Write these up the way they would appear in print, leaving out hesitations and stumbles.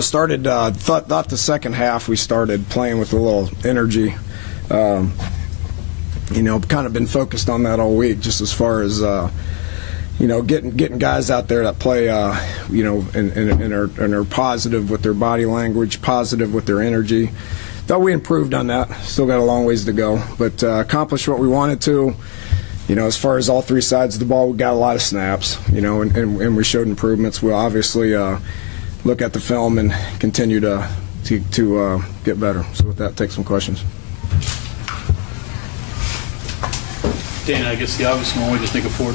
started thought the second half we started playing with a little energy. Kind of been focused on that all week, just as far as getting guys out there that play, and are positive with their body language, positive with their energy. Thought we improved on that. Still got a long ways to go, but accomplished what we wanted to. As far as all three sides of the ball, we got a lot of snaps, and we showed improvements. We'll obviously look at the film and continue to get better. So with that, take some questions. Dan, I guess the obvious one, what do you think of Ford?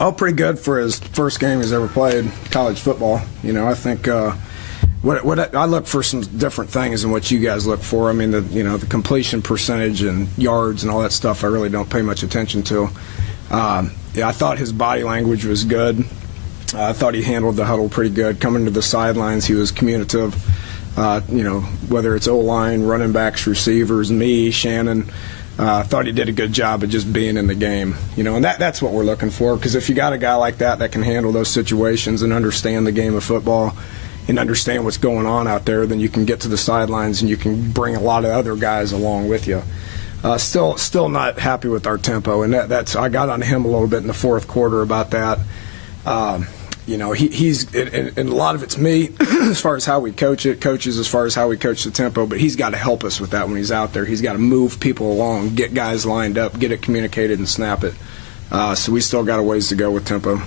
Oh, pretty good for his first game he's ever played, college football. I think what I look for some different things than what you guys look for. I mean, the completion percentage and yards and all that stuff I really don't pay much attention to. I thought his body language was good. I thought he handled the huddle pretty good. Coming to the sidelines, he was communicative. Whether it's O-line, running backs, receivers, me, Shannon. I thought he did a good job of just being in the game, and that's what we're looking for. Because if you got a guy like that can handle those situations and understand the game of football and understand what's going on out there, then you can get to the sidelines and you can bring a lot of other guys along with you. Still not happy with our tempo, and that's I got on him a little bit in the fourth quarter about that. He's and a lot of it's me as far as how we coach it, coaches as far as how we coach the tempo, but he's got to help us with that when he's out there. He's got to move people along, get guys lined up, get it communicated, and snap it. So we still got a ways to go with tempo.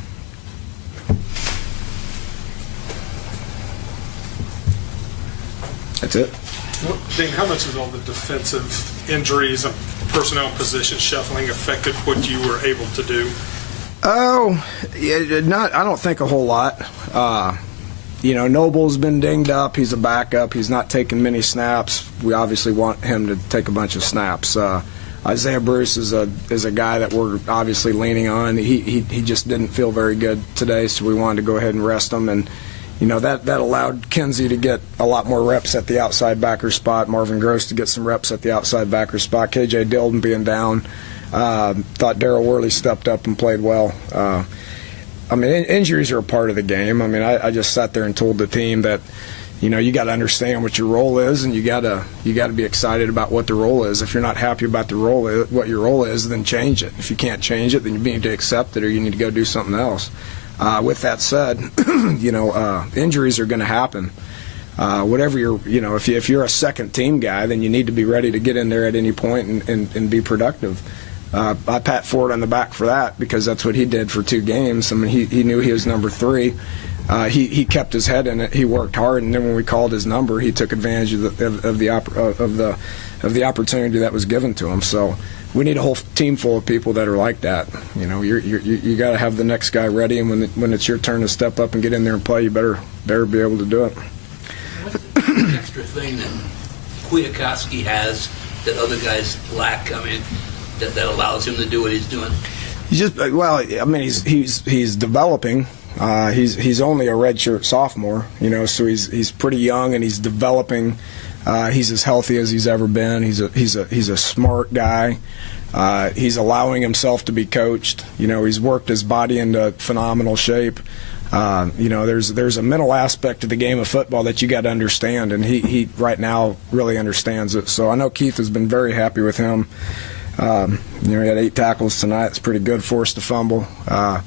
That's it. Dane, how much has all the defensive injuries and personnel position shuffling affected what you were able to do? Oh, yeah, I don't think a whole lot. Noble's been dinged up. He's a backup. He's not taking many snaps. We obviously want him to take a bunch of snaps. Isaiah Bruce is a guy that we're obviously leaning on. He just didn't feel very good today, so we wanted to go ahead and rest him. And that allowed Kinsey to get a lot more reps at the outside backer spot. Marvin Gross to get some reps at the outside backer spot. KJ Dillon being down. Thought Darryl Worley stepped up and played well. Injuries are a part of the game. I just sat there and told the team that, you got to understand what your role is, and you got to be excited about what the role is. If you're not happy about what your role is, then change it. If you can't change it, then you need to accept it, or you need to go do something else. With that said, injuries are going to happen. Whatever if you're a second team guy, then you need to be ready to get in there at any point and be productive. I pat Ford on the back for that, because that's what he did for 2 games. He knew he was number 3. He kept his head in it. He worked hard, and then when we called his number, he took advantage of the opportunity that was given to him. So we need a whole team full of people that are like that. You got to have the next guy ready, and when it's your turn to step up and get in there and play, you better be able to do it. What's the extra thing that Kwiatkowski has that other guys lack? That allows him to do what he's doing? He's developing. He's only a redshirt sophomore, so he's pretty young and he's developing. He's as healthy as he's ever been. He's a smart guy. He's allowing himself to be coached. He's worked his body into phenomenal shape. There's a mental aspect to the game of football that you got to understand, and he right now really understands it. So I know Keith has been very happy with him. He had 8 tackles tonight. It's pretty good, forced a fumble. But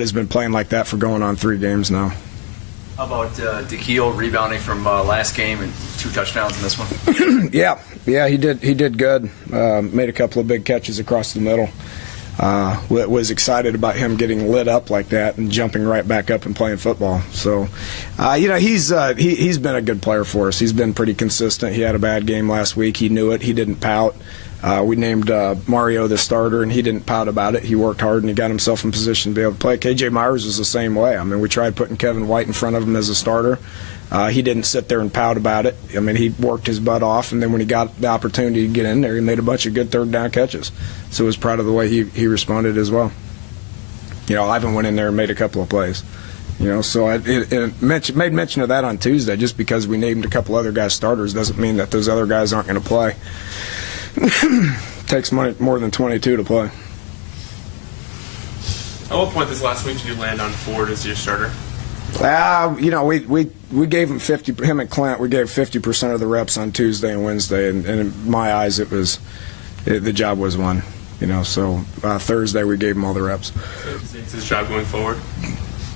has been playing like that for going on 3 games now. How about DeKeel rebounding from last game and 2 touchdowns in this one? Yeah, he did good. Made a couple of big catches across the middle. Was excited about him getting lit up like that and jumping right back up and playing football. So, he's been a good player for us. He's been pretty consistent. He had a bad game last week. He knew it. He didn't pout. We named Mario the starter, and he didn't pout about it. He worked hard, and he got himself in position to be able to play. KJ Myers was the same way. We tried putting Kevin White in front of him as a starter. He didn't sit there and pout about it. He worked his butt off, and then when he got the opportunity to get in there, he made a bunch of good third down catches. So I was proud of the way he responded as well. Ivan went in there and made a couple of plays. So I made mention of that on Tuesday. Just because we named a couple other guys starters doesn't mean that those other guys aren't going to play. Takes more than 22 to play. At what point this last week did you land on Ford as your starter? You know, we gave him 50. Him and Clint, we gave 50% of the reps on Tuesday and Wednesday, and in my eyes, the job was won. You know, so Thursday we gave him all the reps. So it's his job going forward.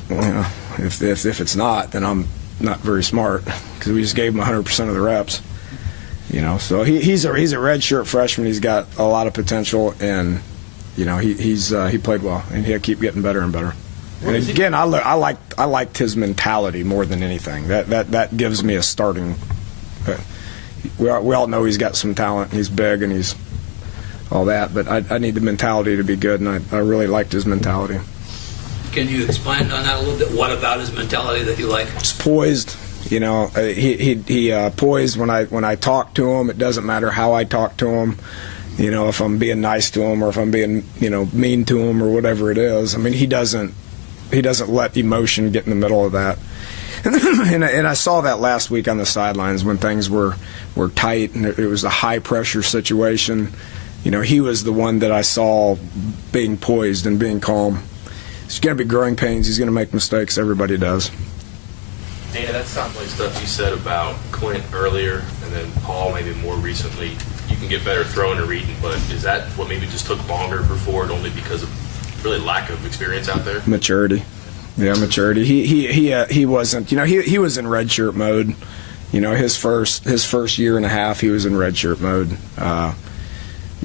Yeah, if it's not, then I'm not very smart because we just gave him 100% of the reps. You know, so he's a redshirt freshman. He's got a lot of potential, and you know he played well, and he'll keep getting better and better. And again, I liked his mentality more than anything. That gives me a starting. We all know he's got some talent, and he's big, and he's all that. But I need the mentality to be good, and I really liked his mentality. Can you expand on that a little bit? What about his mentality that you like? Just poised. You know, he poised when I talk to him. It doesn't matter how I talk to him. You know, if I'm being nice to him or if I'm being, you know, mean to him or whatever it is. I mean, he doesn't let emotion get in the middle of that. And I saw that last week on the sidelines when things were tight and it was a high pressure situation. You know, he was the one that I saw being poised and being calm. There's going to be growing pains. He's going to make mistakes. Everybody does. Dana, that sounds like stuff you said about Clint earlier, and then Paul maybe more recently. You can get better throwing and reading, but is that what maybe just took longer for Ford only because of really lack of experience out there? Maturity. Yeah, maturity. He wasn't. You know, he was in redshirt mode. You know, his first year and a half, he was in redshirt mode.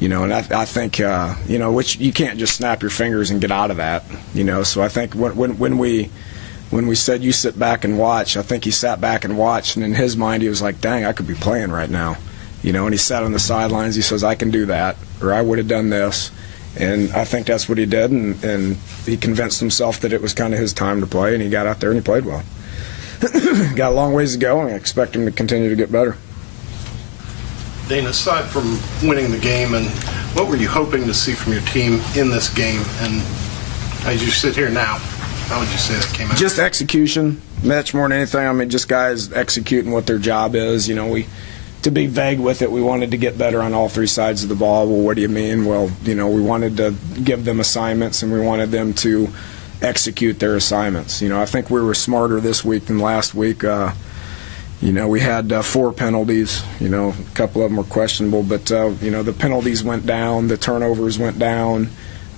You know, and I think you know, which you can't just snap your fingers and get out of that. You know, so I think when we said you sit back and watch, I think he sat back and watched, and in his mind he was like, dang, I could be playing right now. You know, and he sat on the sidelines. He says, I can do that, or I would have done this. And I think that's what he did, and he convinced himself that it was kind of his time to play, and he got out there and he played well. Got a long ways to go, and I expect him to continue to get better. Dana, aside from winning the game, and what were you hoping to see from your team in this game? And as you sit here now, how would you say that came out? Just execution, much more than anything. I mean, just guys executing what their job is. You know, to be vague with it, we wanted to get better on all three sides of the ball. Well, what do you mean? Well, you know, we wanted to give them assignments, and we wanted them to execute their assignments. You know, I think we were smarter this week than last week. You know, we had 4 penalties. You know, a couple of them were questionable, but you know, the penalties went down, the turnovers went down.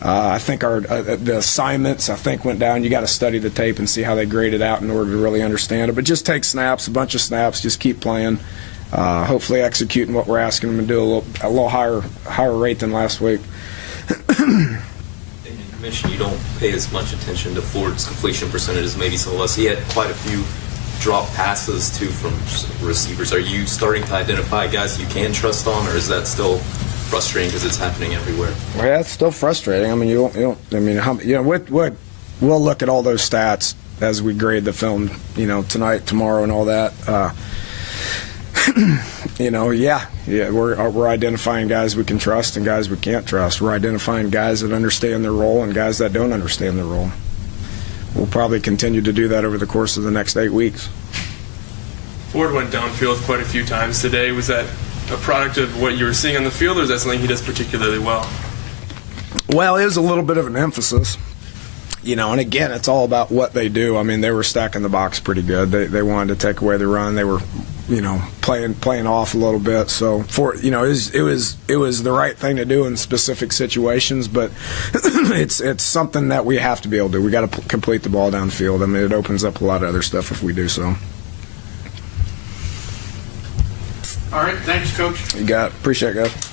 I think the assignments, I think, went down. You got to study the tape and see how they graded out in order to really understand it. But just take snaps, a bunch of snaps, just keep playing. Hopefully executing what we're asking them to do a little higher rate than last week. In commission, you don't pay as much attention to Ford's completion percentage as maybe some of us. He had quite a few drop passes too from receivers. Are you starting to identify guys you can trust on, or is that still frustrating because it's happening everywhere? Well, yeah, it's still frustrating. I mean, you don't. I mean, you know, we'll look at all those stats as we grade the film. You know, tonight, tomorrow, and all that. You know, yeah, we're identifying guys we can trust and guys we can't trust. We're identifying guys that understand their role and guys that don't understand their role. We'll probably continue to do that over the course of the next 8 weeks. Ford went downfield quite a few times today. Was that a product of what you were seeing on the field, or is that something he does particularly well? Well, it was a little bit of an emphasis. You know, and again, it's all about what they do. I mean, they were stacking the box pretty good. They wanted to take away the run. They were, you know, playing off a little bit. So you know, it was the right thing to do in specific situations. But it's something that we have to be able to do. We got to complete the ball downfield. I mean, it opens up a lot of other stuff if we do so. All right, thanks, Coach. You got it. Appreciate it, guys.